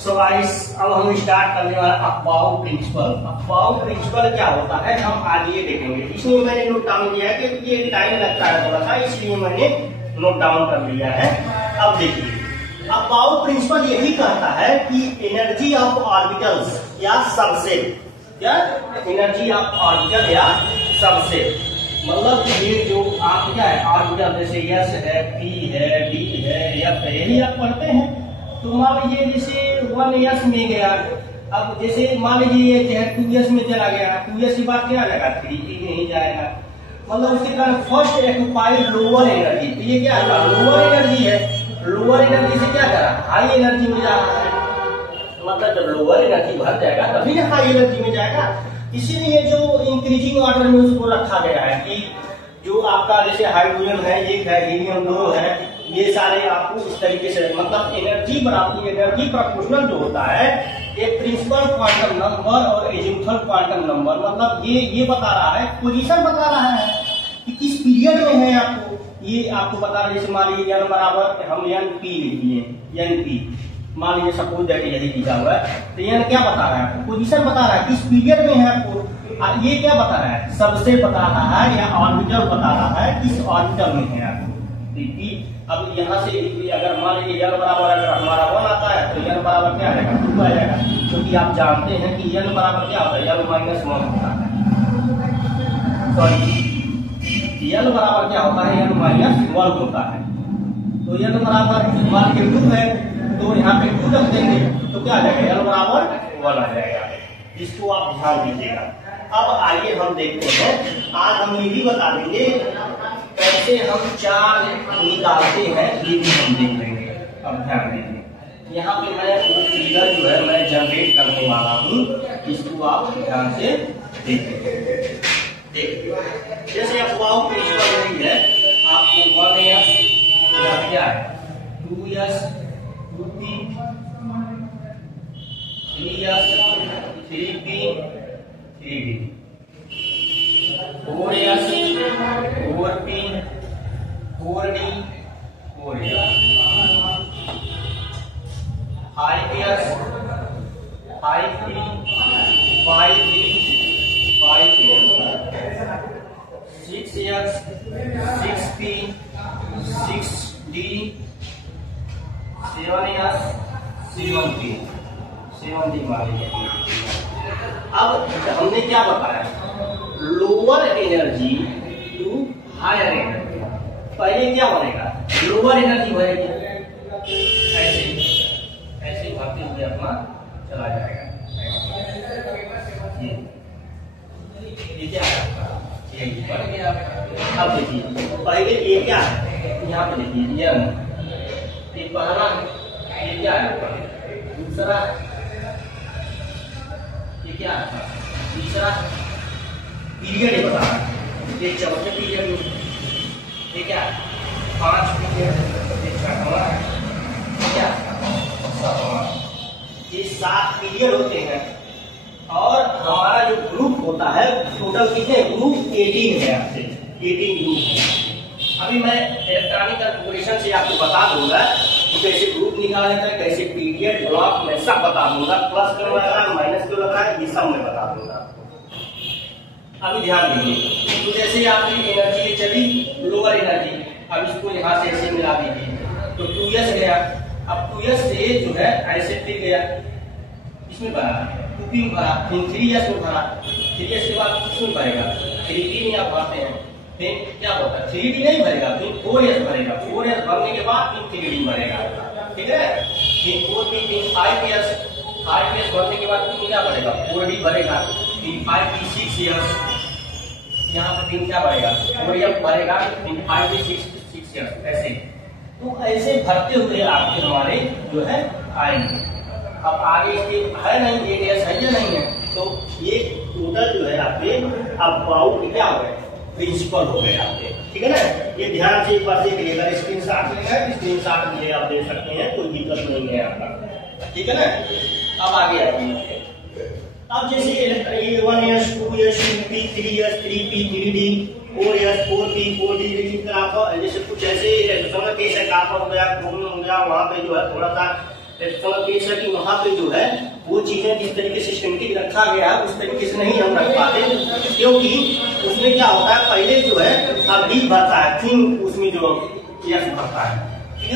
So guys अब हम start करने वाला अफवाह प्रिंसिपल। अफवाह प्रिंसिपल क्या होता है हम आज ये देखेंगे। इसमें मैंने नोट डाउन किया है कि ये टाइम लगता है थोड़ा सा, इसलिए मैंने नोट डाउन कर लिया है। अब देखिए अफवाह प्रिंसिपल यही कहता है कि एनर्जी ऑफ ऑर्बिटल्स या सबसेट, क्या एनर्जी ऑफ ऑर्बिटल या सबसेट, मतलब ये जो आप क्या है ऑर्बिटल जैसे एस है, पी है, डी है, एफ है, यही आप पढ़ते हैं। तो मान लीजिए जैसे 1s में गया, अब जैसे मान लीजिए ये 2s में चला गया, 2s के बाद क्या आ जाएगा 3p में ही जाएगा, मतलब उसके कारण फर्स्ट एक्यूपाइड लोअर एनर्जी। तो ये क्या है लोअर एनर्जी है, लोअर एनर्जी से क्या करा हाई एनर्जी में जा रहा है, मतलब जब लोअर एनर्जी भर जाएगा तभी ना हाई एनर्जी में जाएगा। इसीलिए जो इंक्रीजिंग ऑर्डर में उसको रखा गया है कि जो आपका जैसे हाइड्रोजन है, एक है, हीलियम 2 है, ये सारे आपको इस तरीके से मतलब एनर्जी बराबर एनर्जी प्रोपोर्शनल जो होता है एक प्रिंसिपल क्वांटम नंबर और एजिमुथल क्वांटम नंबर, मतलब ये बता रहा है, पोजीशन बता रहा है कि किस पीरियड में है आपको, ये आपको बता रहा है। जैसे मान लीजिए n बराबर हम np लिखिए, np मान लीजिए सपोज दैट यही लिखा हुआ है, तो n क्या बता रहा है आपको, पोजीशन बता रहा है किस पीरियड में है आपको। ये क्या बता रहा है सबसे बता रहा है या ऑर्बिटल बता रहा है किस ऑर्बिटल में है आपको। अब यहाँ से अगर मान लीजिए n बराबर अगर हमारा 1 आता है तो n बराबर क्या आएगा 2 आ जाएगा, क्योंकि आप जानते हैं कि n बराबर क्या होता है n माइनस 1 होता है, सॉरी n बराबर क्या होता है n माइनस 1 होता है। तो n बराबर मान लीजिए 2 है तो यहाँ पे 2 रख देंगे तो क्या आ जाएगा n बराबर 1 आ जाएगा, इसको आप ध्यान दीजिएगा। अब आइए हम देखते हैं, आज हम ये भी बता देंगे कैसे हम चार्ज निकालते हैं, ये भी हम देख लेंगे। अब ध्यान दीजिए यहाँ पे मैं वो फिगर जो है मैं जनरेट करने वाला हूँ, इसको आप ध्यान से देखिए। जैसे अफवाह प्रिंसिपल यही है, आपको 1s क्या है 2s 2p 3s 3p 3d 4s 4p 4d 4s 5s 5p 5d 5s 6s 6p 6d 7s 7p 7d मान लीजिए। अब हमने क्या बताया lower energy to higher energy, पहले क्या बनेगा लोअर एनर्जी भरेगी, ऐसे ऐसे भरते हुए अपना चला जाएगा। ये क्या है ये बढ़ गया। अब देखिए पहले ये क्या है यहाँ पे देखिए ये पहला, ये क्या है दूसरा, ये क्या है तीसरा पीरियड ये बता रहा है, ये चौथे पीरियड में, ये क्या 5 पीरियड, ये 6वां है, क्या 7वां, ये 7 पीरियड होते हैं। और हमारा जो ग्रुप होता है टोटल कितने ग्रुप 18 है, आपसे 18 ग्रुप है। अभी मैं इलेक्ट्रॉनिक कैलकुलेशन से आपको बता दूंगा कि कैसे ग्रुप निकाला जाता है, कैसे पीरियड ब्लॉक में सब बता दूंगा, प्लस क्यों लग रहा है माइनस क्यों लग रहा है ये सब मैं बता दूंगा। अभी ध्यान दीजिए, तो जैसे आपकी एनर्जी चली लोअर एनर्जी, अब इसको यहाँ से ऐसे मिला दीजिए तो 2s गया, अब 2s से जो है ऐसे फिर गया इसमें भरा, 2p में भरा, फिर 3s में भरा, 3s के बाद किसमें भरेगा 3p में आप भरते हैं, फिर क्या होता है 3d नहीं भरेगा, फिर 4s भरेगा, 4s भरने के बाद फिर 3d भरेगा, ठीक है, फिर 4p फिर 5s, 5s भरने के बाद फिर क्या भरेगा 4d भरेगा, फिर 5p 6s, यहाँ पे फिर क्या भरेगा 4f भरेगा, फिर 5p 6s, ऐसे तो ऐसे भरते हुए आपके हमारे जो है आएंगे। अब आगे इसके है नहीं ये गैस है या नहीं है, तो ये टोटल जो है आपके अब बाउट क्या हो गए प्रिंसिपल हो गए आपके, ठीक है ना। ये ध्यान से एक बार देख लीजिएगा, स्क्रीन शॉट लेगा स्क्रीन शॉट भी आप दे सकते हैं, कोई दिक्कत नहीं है आपका, ठीक है ना। अब आगे आइए, अब जैसे 1s 2s 2p 3s 3p 3d 4s 4p 4d, लेकिन जैसे कुछ ऐसे केस है काफा हो गया, घूम हो गया, वहां पे जो है थोड़ा सा इसका मतलब ये है कि वहां पे जो है वो चीजें जिस तरीके से सिस्टमेटिक रखा गया है उस तरीके से नहीं हम रख पाते, क्योंकि उसमें क्या होता है, पहले जो है अब डी भरता है, फिर उसमें जो एफ भरता है।